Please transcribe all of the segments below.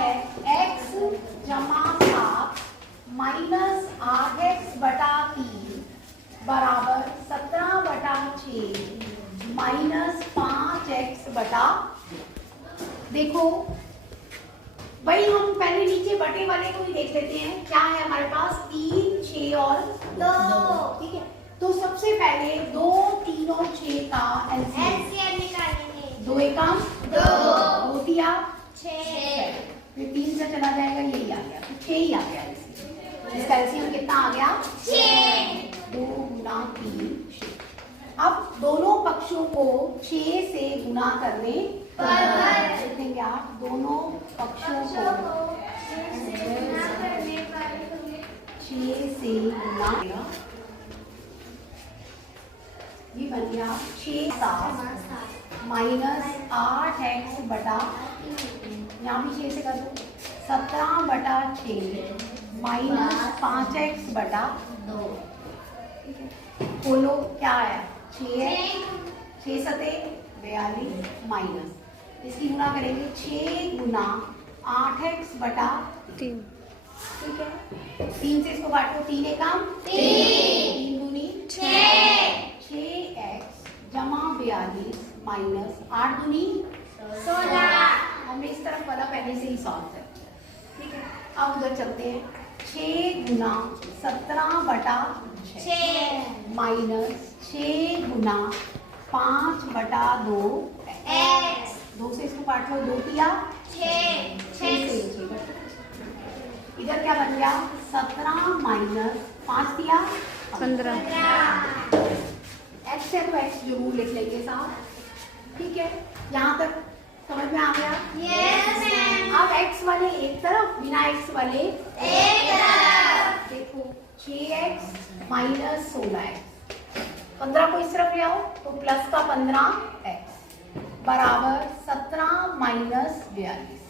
है x जमा 7 minus 8x बटा 3 बराबर 17/6 माइनस 5x बटा। देखो भाई हम पहले नीचे बटे वाले को ही देख लेते हैं। क्या है हमारे पास 3, 6 और 2, ठीक है। तो सबसे पहले 2, 3 और 6 का एलसीएम निकालेंगे। 2 एकम 2, 2 तिया 6, फिर 3 से चला जाएगा, यही आ गया, तो 6 ही आ गया। इसका एलसीएम कितना आ गया 6, 2 गुना 3 6। अब दोनों पक्षों को 6 से गुना करने पर लिखेंगे आप दोनों पक्षों को 6 से गुना, ये बन गया 6 7 माइनस 8x बटा, यहाँ भी 6 से कर दो, 17/6 माइनस 5x बटा 2। बोलो क्या आया 6, 6 सते 42 माइनस, इसकी गुना करेंगे 6 गुना 8x बटा 3, ठीक है। 3 से इसको काटो, 3 एकम 3 दूनी 6x जमा 42 माइनस 8 दूनी 16। हमने इस तरफ वाला पहले से ही सॉल्व कर दिया, ठीक है। अब उधर चलते हैं। 6 गुना 17/6 माइनस 6 गुना 5/2 x, 2 से इसको काट लो, 2 तिया 6, इधर क्या बन गया 17 माइनस 5 तिया 15। x है तो x जरूर लिख लेंगे साहब, ठीक है। यहाँ तक समझ में आ गया? Yes ma'am. अब x वाले एक तरफ, बिना x वाले एक तरफ। देखो 6x माइनस 16x, 15 को इस तरफ ले आओ तो प्लस का 15x बराबर 17 माइनस 42।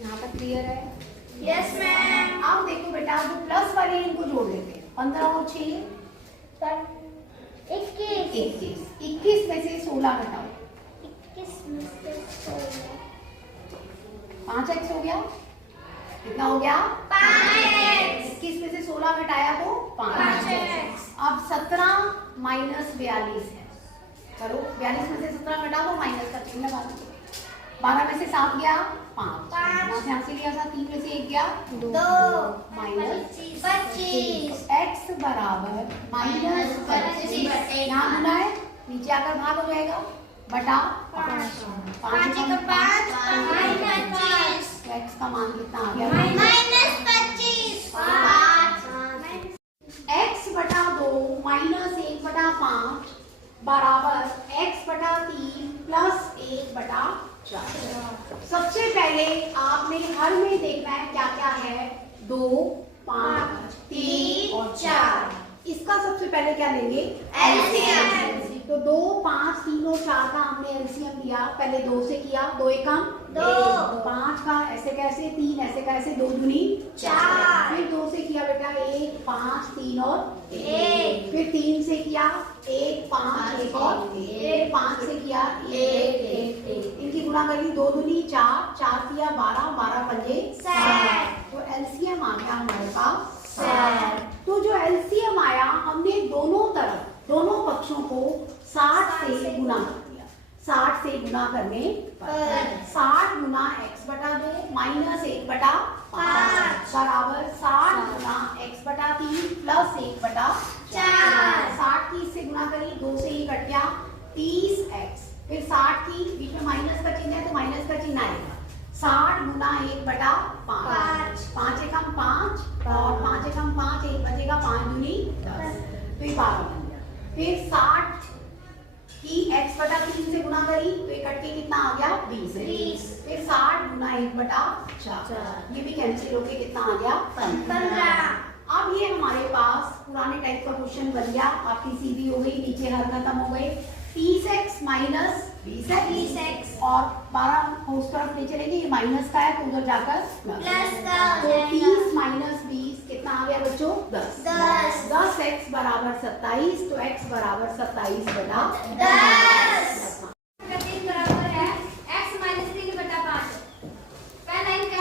यहाँ तक क्लियर है? Yes ma'am. अब देखो बेटा, जो प्लस वाले इनको जोड़ लेते हैं, 15 और 6 21 में से 16 घटाओ, 5x हो गया, कितना हो गया 5x। 21 में से 16 घटाया तो 5x। अब 17 माइनस 42 है, करो 42 में से 17 घटा दो, माइनस का चिन्ह लगा दो। 12 में से 7 गया 5, यहाँ से लिया था 3 में से 1 गया 2 माइनस 25, x बराबर माइनस 25। यहाँ गुना है, नीचे आकर भाग हो जाएगा, बटा 5 तो x का मान कितना आ गया -25। x बटा 2 माइनस 1/5 बराबर x बटा 3 प्लस 1/4। सबसे पहले आपने हर में देखना है क्या क्या है, 2 5 3 और 4। इसका सबसे पहले क्या लेंगे एलसीएम। तो 2 5 3 और 4 का हमने एलसीएम लिया, पहले 2 से किया, 2 एकम 2, 5 का ऐसे कैसे 3 ऐसे कैसे 2 दूनी 4, फिर 2 से किया बेटा 1 5 3 और 1, फिर 3 से किया 1 5 1 और 1, 5 से किया 1 इनकी गुणा कर ली, 2 दूनी 4 4 किया 12 12 पंजे 60। तो एलसीएम आ गया हमारे पास 60। तो जो एलसीएम आया, हमने दोनों तरफ दोनों पक्षों को 60 से गुना कर दिया। 60 से गुना करने पर 60 गुना x बटा 2 माइनस 1/5 बराबर 60 गुना x बटा 3 प्लस 1/4। 60 की इससे गुणा करी, 2 से ही कट गया 30x, फिर 60 की बीच में माइनस का चिन्ह है तो माइनस का चिन्ह आएगा, 60 गुना 1/5, 5 एकम 5 और 5 एकम 5, 1 बचेगा 5 दूनी 10, तो ये 12 बन गया। फिर 60 की x बटा 3 से गुणा करी तो ये कट के कितना आ गया 20। फिर 60 गुना 1/4, ये भी कैंसिल होके कितना आ गया 15। अब ये हमारे पास पुराने टाइप का क्वेश्चन बन गया, आपकी सीधी हो गई, नीचे हर खत्म हो गए, 30x माइनस 20x और 12 को उस तरफ ले चलेंगे, ये माइनस का है तो उधर जाकर प्लस का हो तो जाएगा। 30 माइनस 20 कितना आ गया बच्चों 10। 10x बराबर 27, तो x बराबर 27 बटा 10। बराबर है x -3/5। पहला इनका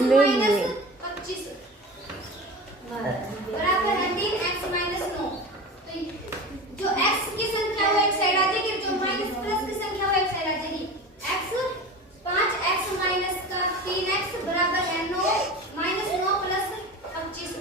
लेंगे। माइनस 25 बराबर है 3x माइनस 9। तो जो x की संख्या वो एक साइड आ जाएगी, जो माइनस प्लस की संख्या वो एक साइड आ जाएगी। x 5x माइनस का 3x बराबर है 9 माइनस 9 प्लस 25।